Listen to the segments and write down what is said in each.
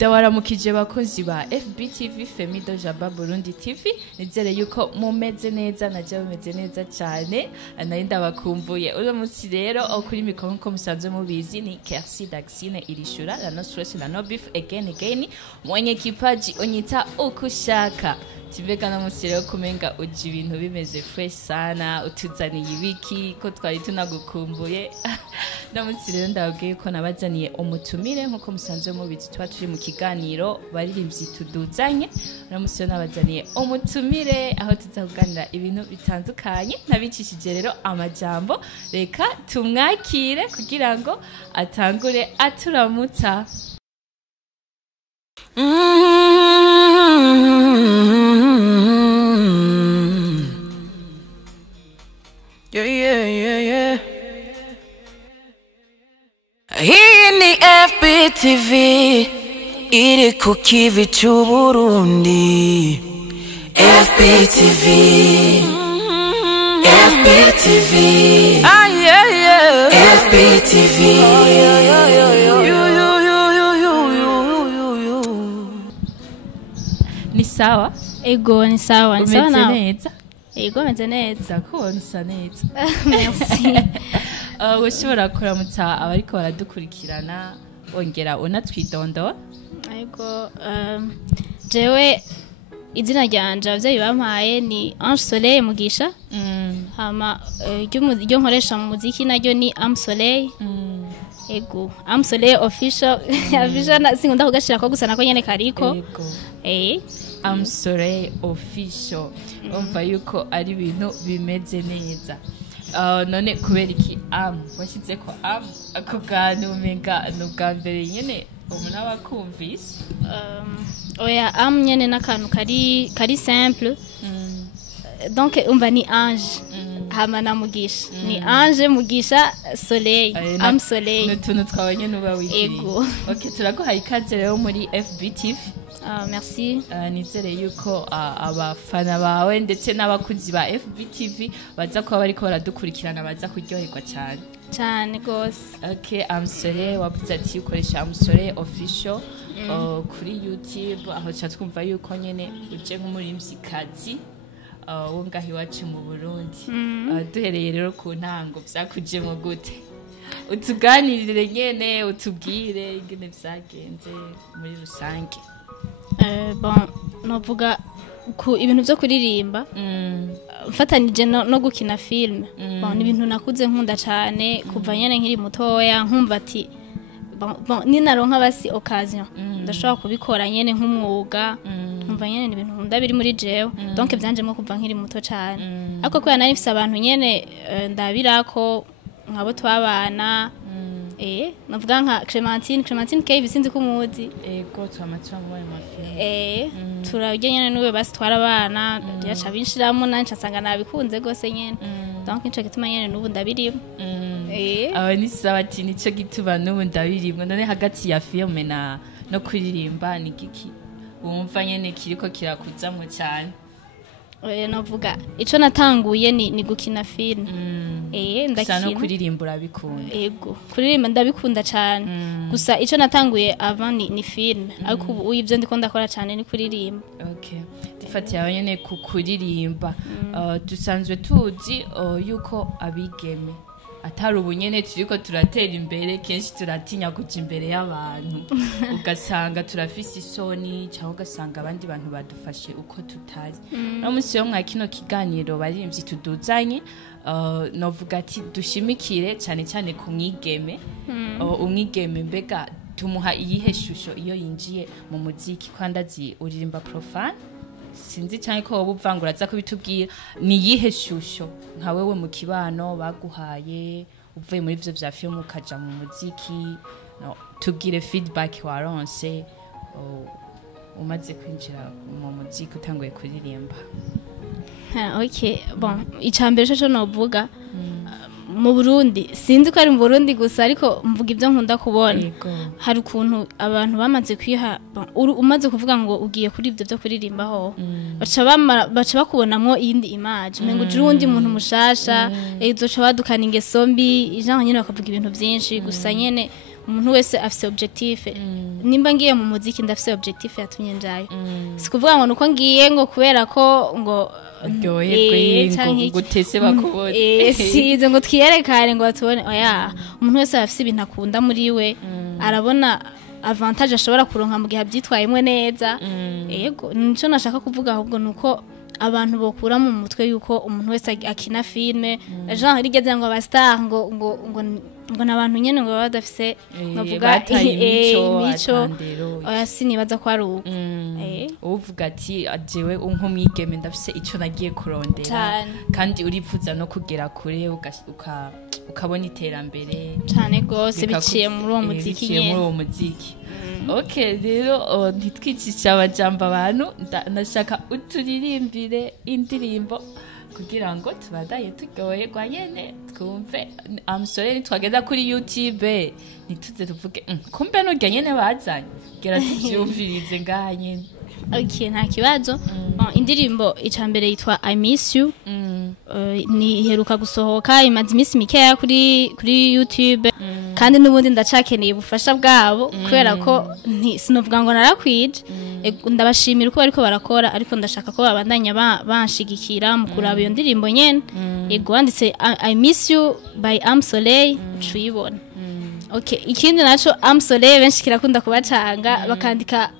Ndawaramukije bakozi ba FBTV Femido Jaba Burundi TV nizere yuko mumeze neza naje mumeze neza cyane nayo ndabakumbuye uno munsi rero kuri mikoro ko musanzwe mubizi ni Kersi Daxine irishura la no stress la no beef again mwenye kipaji onyita ukushaka Tibega na munsi rero kumenga uji ibintu bimeze fresh sana utuzaniye ibiki ko twari tunagukumbuye na munsi rero ndabwiye ko nabazaniye umutumire nkuko musanzwe mubizi twa turi mu kiganiro Abaririmvyi Tuduzanye na munsi rero nabazaniye umutumire aho tuzakuganira ibintu bitandukanye nabicishije rero amajambo reka tumwakire kugira ngo atangure aturamutsa Yeah. Hii ni FBTV iri ku kivi c'Uburundi. FBTV FBTV Ni sawa? Ego ni sawa, ni sawa na. Neza? Ego meze neza. Zakubona usa neza. Merci. Ushobora kuramutsa abariko baradukurikirana ongera unatwidondo? Ego jewe izina ryanje abavyeyi bampaye ni Ange Soleil Mugisha. Hama ryo nkoresha mu muziki naryo ni Am Soleil. Ego Am Soleil official official singunda kugashira ko gusa nako nyene kariko. Ego. Am Soleil official. Umva yuko ari ibintu bimeze neza. None kubera iki washize ko ako gantu umenga n'ubwa mbere nyene umuntu abakumvise oya nyene n'akantu kari simple donc umva ni Ange hama na Mugisha ni Ange Mugisha Soleil Am Soleil n'utuntu twabanye nuba wikiri okay turaguhaye ikaze rero muri FBTV merci nizere yuko abafana bawe ndetse n'abakuzi ba FBTV baza kuba bariko baradukurikirana baza kuryoherwa cyane gose okay Am Soleil wavuze ati ukoresha Am Soleil official kuri YouTube aho twumva yuko nyene uje nk'umurimvyikazi wo ngahi wacu mu Burundi duhereye rero ku ntango vyakujemo gute utuganirire nyene utubwire ingene vyagenze muri rusange bon novuga ku ibintu byo kuririmba mfatanije no gukina film bon ni ibintu nakuze nkunda cyane kuva nyene nkiri mutoya nkumva ati bon ni naronka basi occasion ndashobora kubikora nyene nk'umwuga nkumva nyene ni ibintu nkunda biri muri jewe donc byanjemo kuva nkiri muto cyane ariko ko yanari fise abantu nyene ndabirako nkabo twabana navuga nka Clementine Kavy sinzi ko muzi ego twamatswa mu mafilm turajye nyene niwe basi twarabana yaca binshiramo nanje nsanga nabikunze gose nyene donc nico gituma nyene nubu ndabirimo aba ni sabati nico gituma nubu ndabirimo none hagati ya filme no kuririmba ni giki wumva nyene kiriko kirakuzamwe cyane navuga ico natanguye ni gukina film ndakina no kuririmba urabikunda ego kuririmba ndabikunda cyane gusa ico natanguye avant ni film ariko ubu ivyo ndiko ndakora cyane ni kuririmba okay difatiye abanyene ku kuririmba dusanzwe tuzi yuko abigeme atari ubunyene turiko turatera imbere kenshi turatinya kuja imbere y'abantu ugasanga turafise isoni cyangwa ugasanga abandi bantu badufashe uko tutari no munsi yo mwakino kiganiro Abaririmvyi Tuduzanye novuga ati dushimikire cyane ku mwigeme umwigeme mbega tumuha iyihe shusho iyo yinjiye mu muziki kwandazi uririmba profane sinzi cyane ko wobuvangura za kubitubwira ni yihe shusho nka wewe mu kibano baguhaye uvuye muri ivyo vya film ukaja mu muziki tubwire feedback waronse umaze kwinjira mu muziki utanguye kuririmba okay bon icambere cyo novuga mu Burundi sinzi ko ari mu Burundi gusa ariko mvuga ibyo nkunda kubona hari ukuntu abantu bamaze kwiha umaze kuvuga ngo ugiye kuri ibyo byo kuririmbaho baca bakubonamwo iyindi image mengo uje undi muntu mushasha ezoca badukana ingeso mbi ijana nyine bakavuga ibintu byinshi gusa nyene umuntu wese afise objectif nimba ngiye mu muziki ndafise objectif yatumye njayo sikuvuga ngo nuko ngiye ngo kubera ko ngo ryoherwe gutese bakubone size ngo twiyerekane ngo batubone oya umuntu wese afise ibintu akunda muri we arabona avantage ashobora kuronka mu gihe abyitwayemwe neza yego nico nashaka kuvuga ahubwo nuko abantu bokura mu mutwe yuko umuntu wese akina filme genre rigeze ngo abastar ngo nabantu nyene ngo badafise bavuga imico oya sinibaza ko ari uko uvuga ati ajewe nkomwigeme ndafise ico nagiye kurondera kandi urifuza no kugera kure ukabona iterambere cyane gose biciye muri uwo muziki nyene okay rero ntitwicisha abajamba abantu ndashaka uturirimbire indirimbo kugira ngo tubadaye turyoherwa nyene twumve amusore nitwagenda kuri YouTube nituze tuvuge kumbe n'urya nyene bazanye gera tuvyumvirize ngaha nyene okay nta kibazo indirimbo icambere yitwa I Miss You ni heruka gusohoka imaze imisi mikeya kuri YouTube kandi nubundi ndacakeneye ubufasha bwabo kubera ko sinovuga ngo narakwije ndabashimira uko bariko barakora ariko ndashaka ko babandanya banshigikira mu kuraba iyo ndirimbo nyene ego wanditse I Miss You by Amsoleil tuyibona okay ikindi naco Amsoleil benshi kirakunda kubacanga bakandika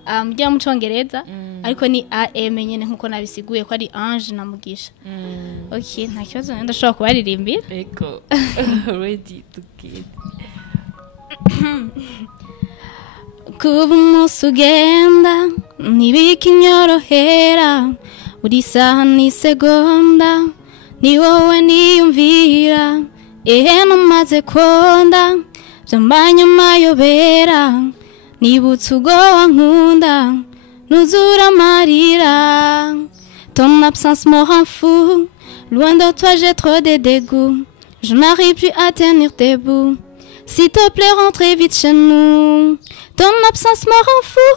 mu Congereza ariko ni AM nyene nkuko nabisiguye ko ari Ange na Mugisha okay nta kibazo ndashobora kubaririmbira ego ready to get kuva umunsi ugenda ntibikinyorohera buri saha n'isegonda ni wowe niyumvira namaze konda byambanye amayobera nibutse ubwo wankunda nuzura amarira ton absence me rend fou loin de toi j'ai trop de dégoût je n'arrive plus à tenir debout. S'il te plaît, rentrez vite chez nous. Ton absence me rend fou.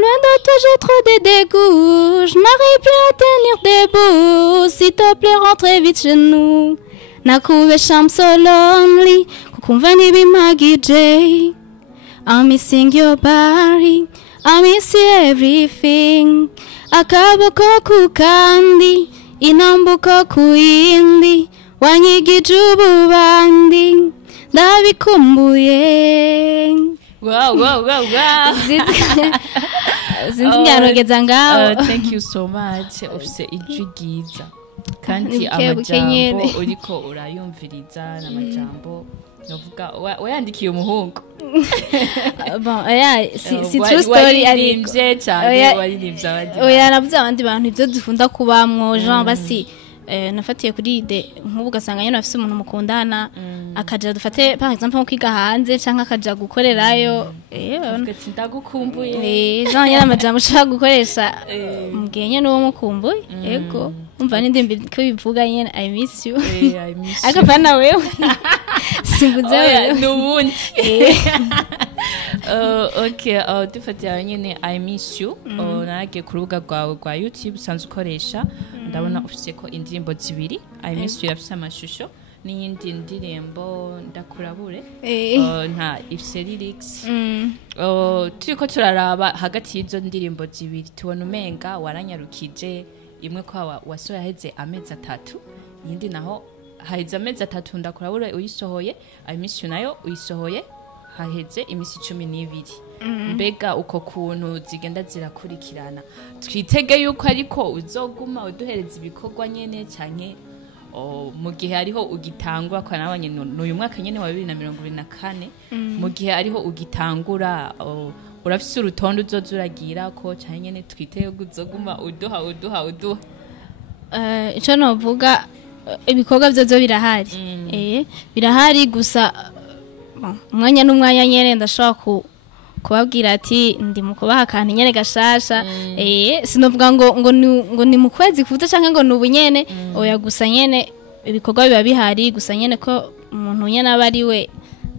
Loin de toi, j'ai trop de dégoût. Je n'arrive plus à tenir debout. S'il te plaît, rentrez vite chez nous. Nakubesha I'm so lonely. Kukumva ntibimagije. I'm missing your body. I miss everything. Akaboko kukandi. Inambuko kuindi. Wanyigije ububandi. Ndabikumbuye. Wow. Zinzinyarogeza ngaho. Thank you so much. Ufise ijwi ryiza. Kandi amajambo uriko urayumviriza n'amajambo novuga wayandikiye umuhungu. Bon, si true story ariko. Waririmbye abandi. Oya navuze abandi bantu ivyo dukunda kubamwo Jean basi nafatiye kuri ide nk'ubu gasanga nyene afise umuntu mukundana akaja dufate par exemple nko kwiga hanze canke akaja gukorerayo ndagukumbuye Jean nyene amajambo ushaka gukoresha mugenye n'uwo mukumbuye ego umva n'indimbi ko bivuga nyene I miss you akapana wewe simbuze wewe n'ubundi okay dufatiye nyene I miss you nage ku rubuga rwawe rwa YouTube sanzwe ukoresha ndabona ufise ko indirimbo zibiri I miss you yafise amashusho n'iyindi ndirimbo ndakurabure nta ifise lyrics turiko turaraba hagati y'izo ndirimbo zibiri tubona umenga waranyarukije imwe kwa wasoya heze amezi 3 yindi naho haheze amezi 3 ndakurabure uyisohoye I miss you nayo uyisohoye haheze imisi 12 mbega uko kuntu zigenda zirakurikirana twitege yuko ariko uzoguma uduhereza ibikorwa nyene canke mu gihe ariho ugitangura kwa nabanye n'uyu mwaka nyene wa 2024 mu gihe ariho ugitangura urafise urutonde uzozuragira ko canke nyene twitege uzoguma uduha ico novuga ibikorwa byozo birahari birahari gusa umwanya n'umwanya nyene ndashobora kubabwira ati ndi mukubaha akantu nyene gashasha sinovuga ngo ni mu kwezi kuza canke ngo nubu nyene oya gusa nyene ibikorwa biba bihari gusa nyene ko umuntu nyene abari we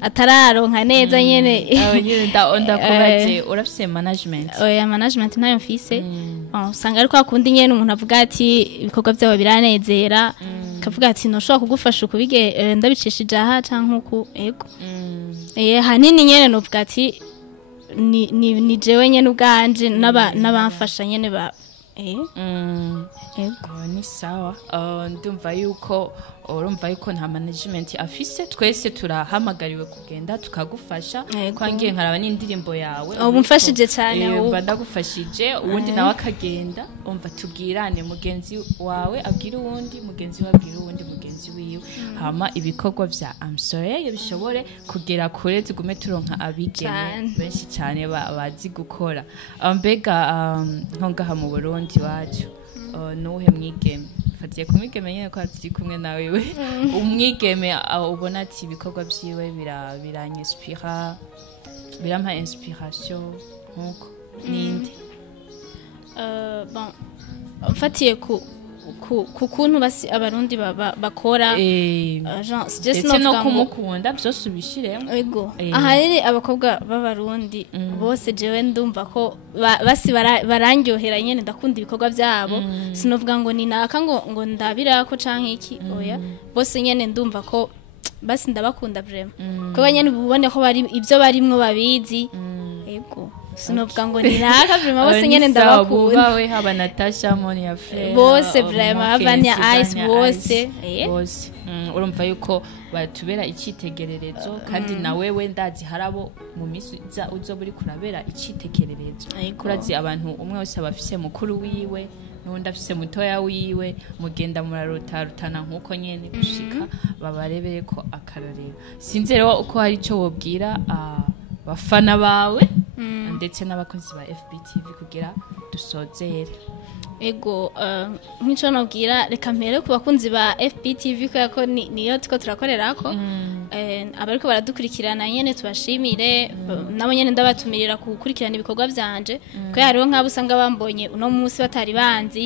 atararonka neza nyene ndakubaze urafise management oya management ntayo mfise usanga ariko akundi nyene umuntu avuga ati ibikorwa byawe biranezera kavuga ati no shaka kugufasha kubige ndabicishije aha canke uku ego hanini nyene novuga ati ni jewe nyene ubwanje n'abamfasha nyene ba ni sawa. Ndumva yuko urumva yuko nta management afise, twese turahamagariwe kugenda tukagufasha. Kwangiye nkaraba n'indirimbo yawe ubu mfashije cyane ubu ndagufashije, uwundi nawe akagenda, umva tubwirane, mugenzi wawe abwira uwundi, mugenzi wawe abwira uwundi mugenzi wiwe, hama ibikorwa vya amsoye bishobore kugera kure, tugume turonka abigeme benshi cyane bazi gukora. Mbega nko ngaha mu Burundi wacu nuhe mwigeme fatiye kumwigeme nyene ko turi kumwe nawe we umwigeme ubona ati ibikorwa vyiwe biranyinspira birampa inspiration nkuko ninde? Bon mfatiye ku kuntu basi abarundi bakora ndetse no kumukunda byose ubishiremo. Ego ahanini abakobwa b'abarundi bose jewe ndumva ko basi barangyohera nyene, ndakunda ibikorwa byabo, sinovuga ngo ni naka ngo ndabirako canke iki, oya bose nyene ndumva ko basi ndabakunda vraiment ko nyene bubone ko bari ivyo barimwo babizi. Ego sinovuga ngo ni naka vraiment bose nyene ndabakunda, bawe haba Natasha Monia Flair bose vraiment abanya Ice bose urumva yuko batubera icitegererezo, kandi nawe we ndazi harabo mu misi uzo buri kurabera icitegererezo. Kurazi abantu umwe wese abafise mukuru wiwe nundi afise mutoya wiwe, mugenda murarutana nkuko nyene gushika babarebere ko akarorero. Sinzere uko hari ico wobwira bafana bawe ndetse n'abakozi ba FBTV kugira dusozere. Ego nk'ico nobwira, reka mpere ku bakunzi ba FBTV ko yako niyo tuko turakorerako, abariko baradukurikirana nyene tubashimire, nabo nyene ndabatumirira kukurikirana ibikorwa vyanje ko hariho nk'abo usanga bambonye uno munsi batari banzi.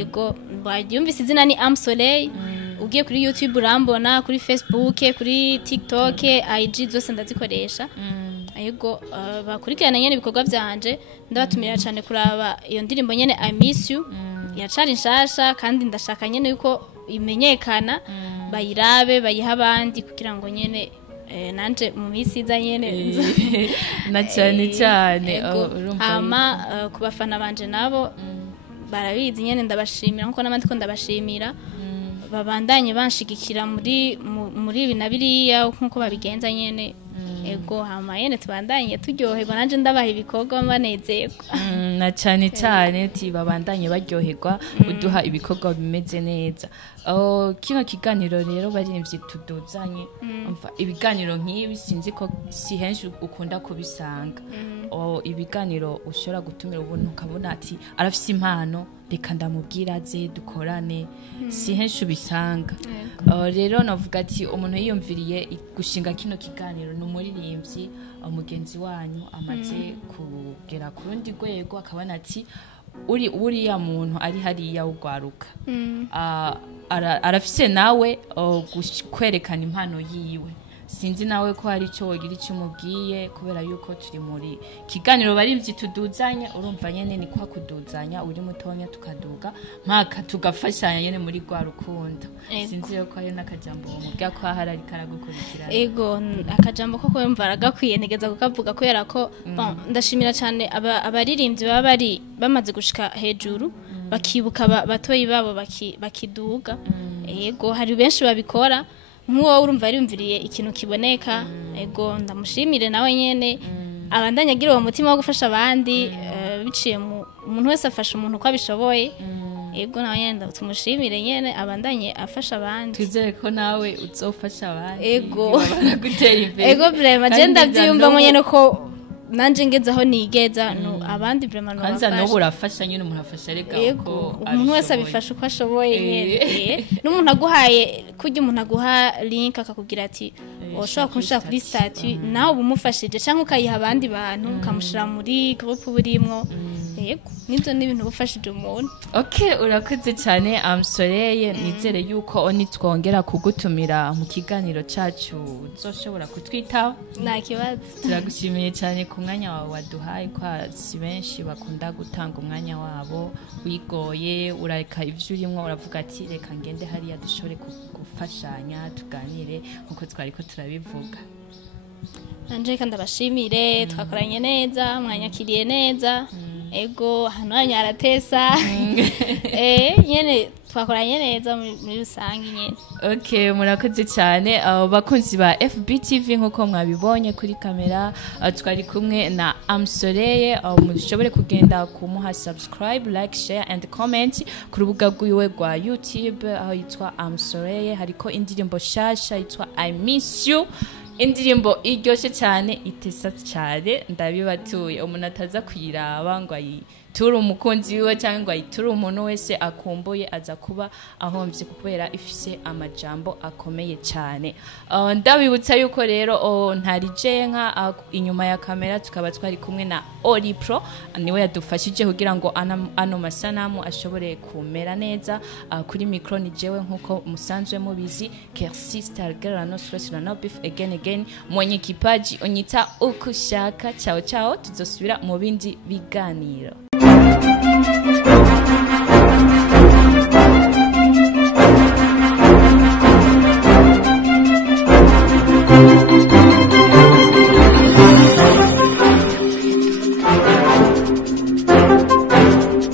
Ego bavyumvise izina ni Amsoleil, ugiye kuri YouTube urambona, kuri Facebook, kuri TikTok, IG zose ndazikoresha. Ego bakurikirana nyene ibikorwa vyanje, ndabatumira cyane kuraba iyo ndirimbo nyene I Miss You, iracari nshasha kandi ndashaka nyene yuko imenyekana, bayirabe bayiha abandi kugira ngo nyene nanje mu misi iza nyene na cyane hama ku bafana banje nabo barabizi nyene ndabashimira nkuko n'abandi ko ndabashimira, babandanye banshigikira muri ibi na biriya nkuko babigenza nyene. Ego hama yene tubandanye turyoherwa, nanje ndabaha ibikorwa banezerwa na cyane babandanye baryoherwa, uduha ibikorwa bimeze neza. Kino kiganiro rero Abaririmvyi Tuduzanye, ibiganiro nk'ibi sinzi ko si henshi ukunda kubisanga. Ibiganiro ushobora gutumira ubuntu ukabona ati arafise impano, reka ndamubwira aze dukorane, si henshi ubisanga. Rero navuga ati umuntu yiyumviriye gushinga kino kiganiro n'umuririmbyi umugenzi wanyu amaze kugera ku rundi rwego, akabona ati uriya muntu ari hariya ugwaruka arafise nawe kwerekana impano yiwe. Sinzi nawe ko hari icyo wogira icyo umubwiye, kubera yuko turi muri kiganiro Abaririmvyi Tuduzanye, urumva nyene ni kwa kuduzanya, uri mutonya tukaduga mpaka tugafashanya nyene muri gwa rukundo. Sinzi yo ko ari nakajambo mubwira ko hari karagukurikirana. Ego akajambo ko kwemva aragakwiye ntegeza kukavuga kubera ko ndashimira cyane abaririmbyi baba bari bamaze gushika hejuru, bakibuka batoyi babo bakiduga. Ego hari benshi babikora, nk'uwo urumva yarumviriye ikintu kiboneka. Ego ndamushimire nawe nyene abandanya agira uwo mutima wo gufasha abandi, biciye mu umuntu wese afasha umuntu uko abishoboye. Ego nawe nyene tumushimire nyene abandanye afasha abandi, twizere ko nawe uzofasha abandi. Ego gutera imbere. Ego vraiment je ndavyumva mo nyene ko nanje ngeze aho nigeza no abandi vraiment no bafasha. Kanza no burafasha nyene umuntu afasha rega ko umuntu wese abifasha uko ashoboye nyene. N'umuntu aguhaye kujya umuntu aguha link akakubwira ati oshobora kunshira kuri statut nawe ubumufashije canke ukayiha abandi bantu ukamushira muri groupe burimwo. Yego nivyo n'ibintu bufashije umuntu. Okay, urakoze cyane Amsoleil, nizere yuko nitwongera kugutumira mu kiganiro cacu uzoshobora kutwitaho. Nta kibazo. Turagushimiye cyane ku mwanya wawe waduhaye, ko si benshi bakunda gutanga umwanya wabo wigoye, urareka ivyo urimwo uravuga ati reka ngende hariya dushobore gufashanya tuganire nkuko twari ko turabivuga. nanje kandi abashimire twakoranye neza mwanyakiriye neza ego hano haratesa nyene twakoranye neza muri rusange nyene. Okay, murakoze cyane bakunzi ba FBTV nkuko mwabibonye kuri kamera twari kumwe na Amsoreye mushobore kugenda kumuha subscribe, like, share and comment ku rubuga rwiwe rwa YouTube aho yitwa Amsoreye, hariko indirimbo shasha yitwa I Miss You, indirimbo iryoshe cyane itesa cyane ndabibatuye umuntu ataza kuyiraba ngo ayiture umukunzi wiwe cyangwa ngo ayiture umuntu wese akumbuye aza kuba ahomvye kubera ifise amajambo akomeye cyane. Ndabibutsa yuko rero ntarije nka inyuma ya kamera tukaba twari kumwe na Oli Pro niwe yadufashije kugira ngo ano masanamu ashobore kumera neza kuri micro ni jewe nkuko musanzwe mubizi Kersi Star Girl no stress no beef again mwenye kipaji onyita ukushaka. Ciao ciao, tuzosubira mu bindi biganiro.